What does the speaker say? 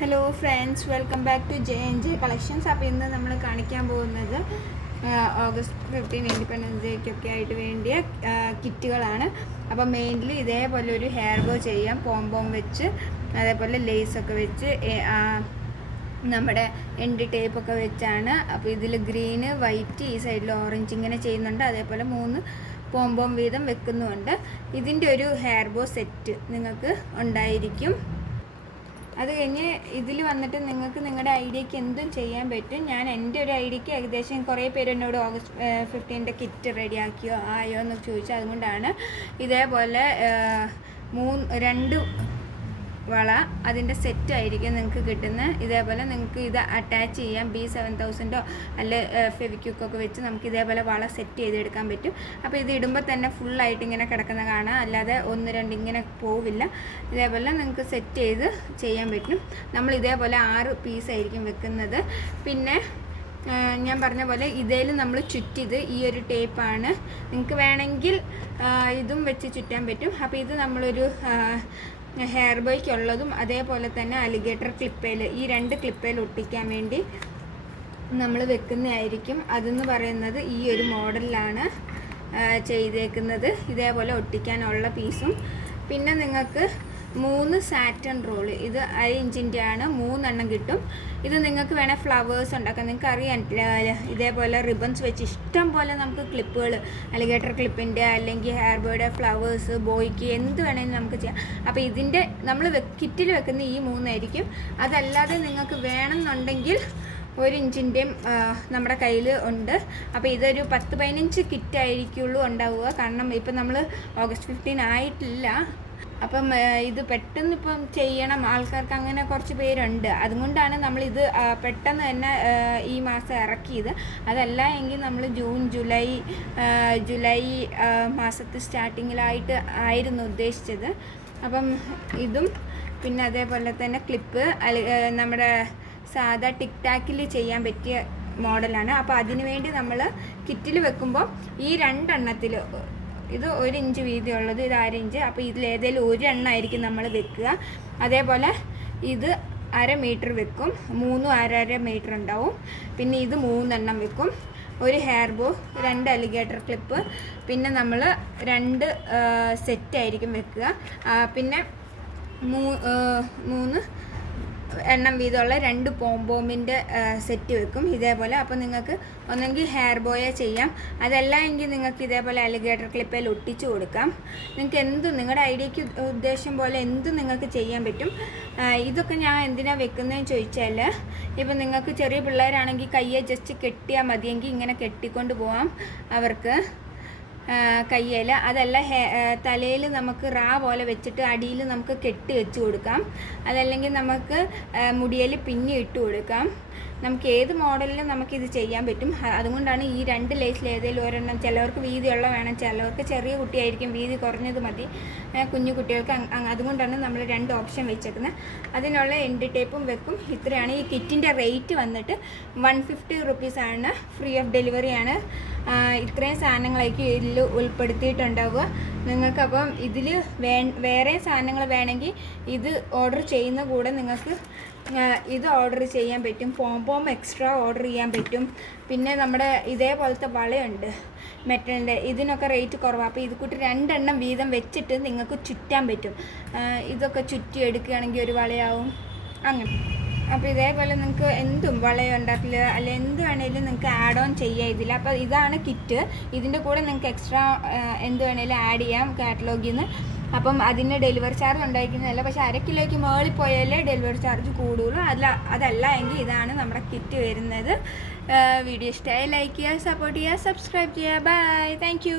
Hello friends, welcome back to JNJ collections. അപ്പോൾ ഇന്ന് നമ്മൾ കാണിക്കാൻ പോകുന്നത് ഓഗസ്റ്റ് 15 ഇൻഡിപെൻഡൻസ് ഡേക്കൊക്കെ ആയിട്ട് വേണ്ടിയ കിറ്റുകളാണ്. അപ്പോൾ മെയിൻലി ഇതേപോലെ ഒരു ഹെയർ ബോ ചെയ്യാം, പോംപോം വെച്ച്, അതേപോലെ ലേസൊക്കെ വെച്ച്, നമ്മുടെ എൻഡ് ടേപ്പൊക്കെ വെച്ചാണ്. അപ്പോൾ ഇതിൽ ഗ്രീന്, വൈറ്റ്, ഈ സൈഡിൽ ഓറഞ്ച് ഇങ്ങനെ ചെയ്യുന്നുണ്ട്. അതേപോലെ 3 പോംപോം വീതം വെക്കുന്നുമുണ്ട്. ഇതിൻ്റെ ഒരു ഹെയർ ബോ സെറ്റ് നിങ്ങൾക്ക് ഉണ്ടായിരിക്കും. അത് കഴിഞ്ഞ് ഇതിൽ വന്നിട്ട് നിങ്ങൾക്ക് നിങ്ങളുടെ ഐഡിയക്ക് എന്തും ചെയ്യാൻ പറ്റും. ഞാൻ എൻ്റെ ഒരു ഐഡിയക്ക് ഏകദേശം കുറേ പേര് എന്നോട് ഓഗസ്റ്റ് 15 കിറ്റ് റെഡിയാക്കിയോ ആയോ എന്ന് ചോദിച്ചു. അതുകൊണ്ടാണ് ഇതേപോലെ 2 വള അതിൻ്റെ സെറ്റായിരിക്കും നിങ്ങൾക്ക് കിട്ടുന്നത്. ഇതേപോലെ നിങ്ങൾക്ക് ഇത് അറ്റാച്ച് ചെയ്യാം. B7000 അല്ലെ ഫെവിക്വിക്കൊക്കെ വെച്ച് നമുക്ക് ഇതേപോലെ വള സെറ്റ് ചെയ്തെടുക്കാൻ പറ്റും. അപ്പോൾ ഇത് ഇടുമ്പോൾ തന്നെ ഫുള്ളായിട്ട് ഇങ്ങനെ കിടക്കുന്ന കാണാം, അല്ലാതെ 1-2 ഇങ്ങനെ പോവില്ല. ഇതേപോലെ നിങ്ങൾക്ക് സെറ്റ് ചെയ്ത് ചെയ്യാൻ പറ്റും. നമ്മൾ ഇതേപോലെ 6 പീസായിരിക്കും വെക്കുന്നത്. പിന്നെ ഞാൻ പറഞ്ഞ പോലെ ഇതേൽ നമ്മൾ ചുറ്റിയത് ഈ ഒരു ടേപ്പാണ്. നിങ്ങൾക്ക് വേണമെങ്കിൽ ഇതും വെച്ച് ചുറ്റാൻ പറ്റും. അപ്പോൾ ഇത് നമ്മളൊരു ഹെയർ ബോയ്ക്കുള്ളതും അതേപോലെ തന്നെ അലിഗേറ്റർ ക്ലിപ്പേൽ, ഈ 2 ക്ലിപ്പേൽ ഒട്ടിക്കാൻ വേണ്ടി നമ്മൾ വെക്കുന്നതായിരിക്കും. അതെന്ന് പറയുന്നത് ഈ ഒരു മോഡലിലാണ് ചെയ്തേക്കുന്നത്. ഇതേപോലെ ഒട്ടിക്കാനുള്ള പീസും. പിന്നെ നിങ്ങൾക്ക് 3 സാറ്റൻ റോള്, ഇത് 1 ഇഞ്ചിൻ്റെ ആണ്, 3 എണ്ണം കിട്ടും. ഇത് നിങ്ങൾക്ക് വേണേൽ ഫ്ലവേഴ്സ് ഉണ്ടാക്കാം. നിങ്ങൾക്ക് അറിയാൻ ഇതേപോലെ റിബൺസ് വെച്ച് ഇഷ്ടം പോലെ നമുക്ക് ക്ലിപ്പുകൾ, അലിഗേറ്റർ ക്ലിപ്പിൻ്റെ അല്ലെങ്കിൽ ഹെയർ ബോയുടെ ഫ്ലവേഴ്സ്, ബോയ്ക്ക് എന്ത് വേണമെങ്കിലും നമുക്ക് ചെയ്യാം. അപ്പോൾ ഇതിൻ്റെ നമ്മൾ കിറ്റിൽ വെക്കുന്ന ഈ 3 ആയിരിക്കും. അതല്ലാതെ നിങ്ങൾക്ക് വേണമെന്നുണ്ടെങ്കിൽ 1 ഇഞ്ചിൻ്റെയും നമ്മുടെ കയ്യിൽ ഉണ്ട്. അപ്പോൾ ഇതൊരു 10-15 കിറ്റായിരിക്കുള്ളൂ ഉണ്ടാവുക. കാരണം ഇപ്പം നമ്മൾ ഓഗസ്റ്റ് 15 ആയിട്ടില്ല. അപ്പം ഇത് പെട്ടെന്ന് ഇപ്പം ചെയ്യണം, ആൾക്കാർക്ക് അങ്ങനെ കുറച്ച് പേരുണ്ട്. അതുകൊണ്ടാണ് നമ്മളിത് പെട്ടെന്ന് തന്നെ ഈ മാസം ഇറക്കിയത്. അതല്ല എങ്കിൽ നമ്മൾ ജൂൺ ജൂലൈ മാസത്തെ സ്റ്റാർട്ടിങ്ങിലായിട്ട് ആയിരുന്നു ഉദ്ദേശിച്ചത്. അപ്പം ഇതും പിന്നെ അതേപോലെ തന്നെ ക്ലിപ്പ് നമ്മുടെ സാധാ ടിക് ടാക്കിൽ ചെയ്യാൻ പറ്റിയ മോഡലാണ്. അപ്പോൾ അതിനു വേണ്ടി നമ്മൾ കിറ്റിൽ വെക്കുമ്പോൾ ഈ 2 എണ്ണത്തിൽ, ഇത് 1 ഇഞ്ച് വീതിയുള്ളത്, ഇത് 1/2 ഇഞ്ച്. അപ്പോൾ ഇതിലേതെങ്കിലും 1 എണ്ണമായിരിക്കും നമ്മൾ വെക്കുക. അതേപോലെ ഇത് 1/2 മീറ്റർ വെക്കും, 3 1/2 മീറ്റർ ഉണ്ടാവും. പിന്നെ ഇത് 3 എണ്ണം വെക്കും. ഒരു ഹെയർ ബോ, 2 അലിഗേറ്റർ ക്ലിപ്പ്, പിന്നെ നമ്മൾ 2 സെറ്റായിരിക്കും വെക്കുക. പിന്നെ 3 എണ്ണം വീതമുള്ള 2 പോംപോമിൻ്റെ സെറ്റ് വെക്കും ഇതേപോലെ. അപ്പോൾ നിങ്ങൾക്ക് ഒന്നെങ്കിൽ ഹെയർ ബോയെ ചെയ്യാം, അതല്ല എങ്കിൽ നിങ്ങൾക്ക് ഇതേപോലെ അലിഗേറ്റർ ക്ലിപ്പിൽ ഒട്ടിച്ച് കൊടുക്കാം. നിങ്ങൾക്ക് എന്തും നിങ്ങളുടെ ഐഡിയക്ക് ഉദ്ദേശം പോലെ എന്തും നിങ്ങൾക്ക് ചെയ്യാൻ പറ്റും. ഇതൊക്കെ ഞാൻ എന്തിനാണ് വെക്കുന്നതെന്ന് ചോദിച്ചാൽ, ഇപ്പം നിങ്ങൾക്ക് ചെറിയ പിള്ളേരാണെങ്കിൽ കയ്യെ ജസ്റ്റ് കെട്ടിയാൽ മതിയെങ്കിൽ ഇങ്ങനെ കെട്ടിക്കൊണ്ട് പോകാം അവർക്ക് കയ്യിൽ. അതല്ല തലയിൽ നമുക്ക് പോലെ വെച്ചിട്ട് അടിയിൽ നമുക്ക് കെട്ടി വെച്ച് കൊടുക്കാം. അതല്ലെങ്കിൽ നമുക്ക് മുടിയിൽ പിന്നി ഇട്ട് കൊടുക്കാം. നമുക്ക് ഏത് മോഡലിലും നമുക്കിത് ചെയ്യാൻ പറ്റും. അതുകൊണ്ടാണ് ഈ 2 ലേസിൽ ഏതെങ്കിലും ഒരെണ്ണം, ചിലവർക്ക് വീതിയുള്ള വേണം, ചിലവർക്ക് ചെറിയ കുട്ടിയായിരിക്കും വീതി കുറഞ്ഞത് മതി, കുഞ്ഞു കുട്ടികൾക്ക്. അതുകൊണ്ടാണ് നമ്മൾ 2 ഓപ്ഷൻ വെച്ചേക്കുന്നത്. അതിനുള്ള എൻഡ് ടേപ്പും വെക്കും. ഇത്രയാണ് ഈ കിറ്റിൻ്റെ റേറ്റ് വന്നിട്ട് 150 റുപ്പീസാണ്. ഫ്രീ ഓഫ് ഡെലിവറിയാണ്. ഇത്രയും സാധനങ്ങളായിരിക്കും ഇതിൽ ഉൾപ്പെടുത്തിയിട്ടുണ്ടാവുക. നിങ്ങൾക്കപ്പം ഇതിൽ വേറെ സാധനങ്ങൾ വേണമെങ്കിൽ ഇത് ഓർഡർ ചെയ്യുന്ന കൂടെ നിങ്ങൾക്ക് ഇത് ഓർഡർ ചെയ്യാൻ പറ്റും. പോംപോം എക്സ്ട്രാ ഓർഡർ ചെയ്യാൻ പറ്റും. പിന്നെ നമ്മുടെ ഇതേപോലത്തെ വളയുണ്ട് മെറ്റലിൻ്റെ, ഇതിനൊക്കെ റേറ്റ് കുറവാണ്. അപ്പോൾ ഇത് കൂട്ടി 2 എണ്ണം വീതം വെച്ചിട്ട് നിങ്ങൾക്ക് ചുറ്റാൻ പറ്റും. ഇതൊക്കെ ചുറ്റി എടുക്കുകയാണെങ്കിൽ ഒരു വളയാവും അങ്ങനെ. അപ്പോൾ ഇതേപോലെ നിങ്ങൾക്ക് എന്തും വളയുണ്ടാക്കില്ല അല്ലെ എന്ത് വേണേലും നിങ്ങൾക്ക് ആഡ് ഓൺ ചെയ്യാം ഇതിൽ. അപ്പോൾ ഇതാണ് കിറ്റ്. ഇതിൻ്റെ കൂടെ നിങ്ങൾക്ക് എക്സ്ട്രാ എന്ത് വേണേലും ആഡ് ചെയ്യാം കാറ്റലോഗിൽ നിന്ന്. അപ്പം അതിന് ഡെലിവറി ചാർജ് ഉണ്ടായിരിക്കുന്നതല്ല, പക്ഷേ 1/2 കിലോയ്ക്ക് മുകളിൽ പോയാലേ ഡെലിവറി ചാർജ് കൂടുള്ളൂ. അതല്ല എങ്കിൽ ഇതാണ് നമ്മുടെ കിറ്റ് വരുന്നത്. വീഡിയോ ഇഷ്ടമായി ലൈക്ക് ചെയ്യുക, സപ്പോർട്ട് ചെയ്യുക, സബ്സ്ക്രൈബ് ചെയ്യുക. Bye, thank U.